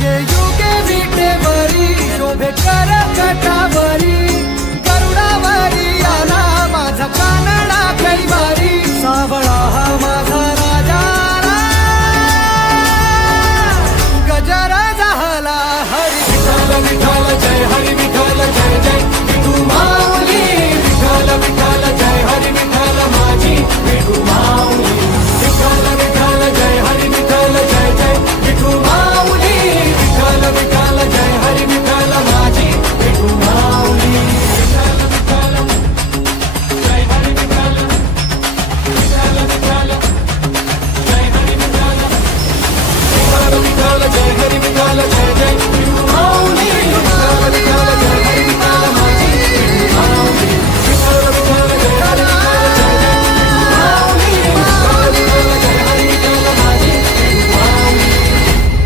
युगे युगे विटेवरी शोभे कर कटावरी गरुडावरी आला माझा कानडा कैवारी सावळा हा माझा राजा गजरा झाला हरी विठ्ठल विठ्ठल जय हरी विठ्ठल जय जय विठू माऊली विठ्ठल विठ्ठल जय हरी विठ्ठल माझी विठू माऊली विठ्ठल विठ्ठल जय हरी विठ्ठल जय जय विठू माऊली विठ्ठल विठ्ठल जय हरी विठ्ठल माझी विठू माऊली विठ्ठल विठ्ठल जय हरी विठ्ठल विठ्ठल विठ्ठल जय हरी विठ्ठल विठ्ठल विठ्ठल जय हरी